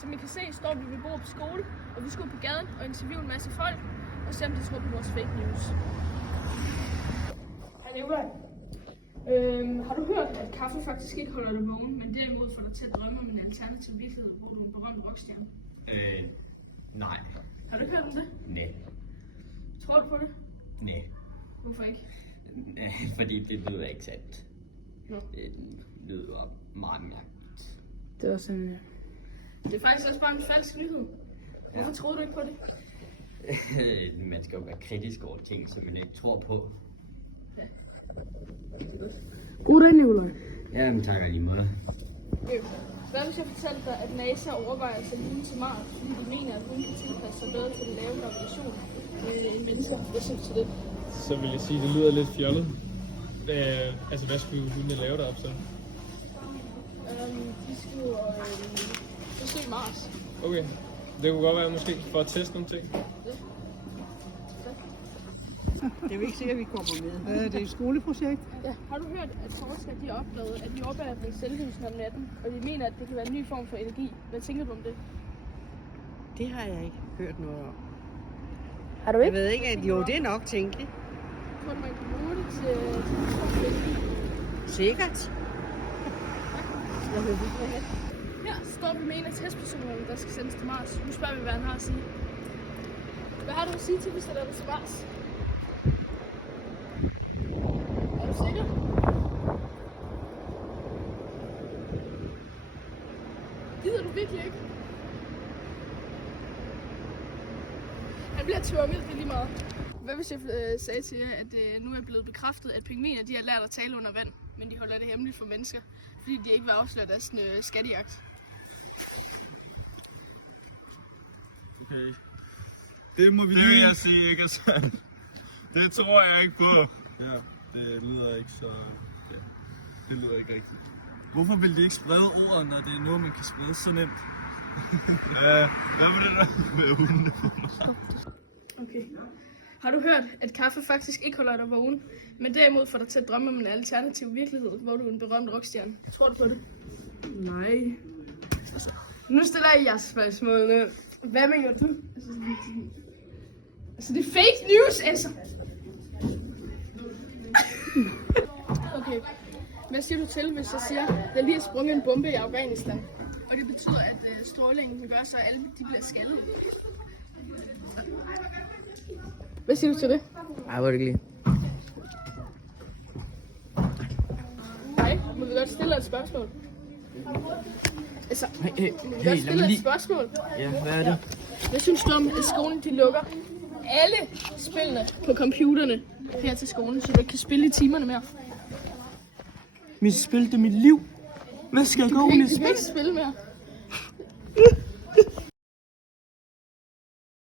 Som I kan se, står vi ved Borup skole, og vi skal ud på gaden og interviewe en masse folk, og se om de tror på vores fake news. Hej Nikolaj. Har du hørt, at kaffe faktisk ikke holder dig vågen, men derimod får dig til at drømme om en alternativ virkelighed, hvor du er en berømt rockstjerne? Nej. Har du ikke hørt om det? Nej. Tror du på det? Nej. Hvorfor ikke? Fordi det lyder ikke sandt. Nå. Det lyder meget mærkeligt. Det var sådan, ja. Det er faktisk også bare en falsk nyhed. Hvorfor tror du ikke på det? Man skal jo være kritisk over ting, som man ikke tror på. Ja. God dag, Nikolaj. Jamen tak lige måde. Hvad hvis jeg fortalte dig, at NASA overvejer at sende hunden til Mars, fordi de mener, at hun kan tilpasse sig bedre til den lave gravitation end mennesker? Hvad synes du til det? Så vil jeg sige, at det lyder lidt fjollet. Hvad skulle hun lave deroppe så? De skulle besøge Mars. Okay, det kunne godt være måske for at teste nogle ting. Det er jo ikke sikkert, at vi kommer med. Det er et skoleprojekt. Ja, har du hørt, at forskere de har opdaget, at jordbær bliver selvlysende om natten, og de mener, at det kan være en ny form for energi. Hvad tænker du om det? Det har jeg ikke hørt noget om. Har du Jeg ikke? ved ikke, at jo, det er nok tænkeligt. Tror du, man kan bruge det til energi? Sikkert. Her står vi med en af testpersonerne, der skal sendes til Mars. Nu spørger vi, hvad han har at sige. Hvad har du at sige til, hvis der er til Mars? Er du sikker? Gider du virkelig ikke? Han bliver tvunget, det er lige meget. Hvad hvis jeg sagde til jer, at nu er blevet bekræftet, at pingviner de har lært at tale under vand, men de holder det hemmeligt for mennesker, fordi de ikke vil afsløre deres skattejagt? Okay. Det må vi lige... Det vil jeg sige ikke er sandt. Det tror jeg ikke på. Ja, det lyder ikke så... Ja, det lyder ikke rigtigt. Hvorfor vil de ikke sprede ordet, når det er noget, man kan sprede så nemt? Hvad var det der med hundene? Okay. Har du hørt, at kaffe faktisk ikke holder dig vågen, men derimod får dig til at drømme om en alternativ virkelighed, hvor du er en berømt rockstjerne? Tror du på det? Nej. Nu stiller jeg jeres spørgsmål nu. Hvad mener du? Altså, det er fake news, altså! Okay. Hvad siger du til, hvis jeg siger, at der lige er sprunget en bombe i Afghanistan? Og det betyder, at strålingen gør så, at alle de bliver skaldet. Hvad siger du til det? Ej, hvor er det ikke lige. Nej, må vi godt stille et spørgsmål? Altså, Hey, må vi godt stille et spørgsmål? Ja, hvad er det? Hvad synes du om, at skolen de lukker alle spillene på computerne her til skolen, så du ikke kan spille i timerne mere? Mit spil, det er mit liv. Hvad skal jeg gå Du ud kan i ikke spil? spille mere.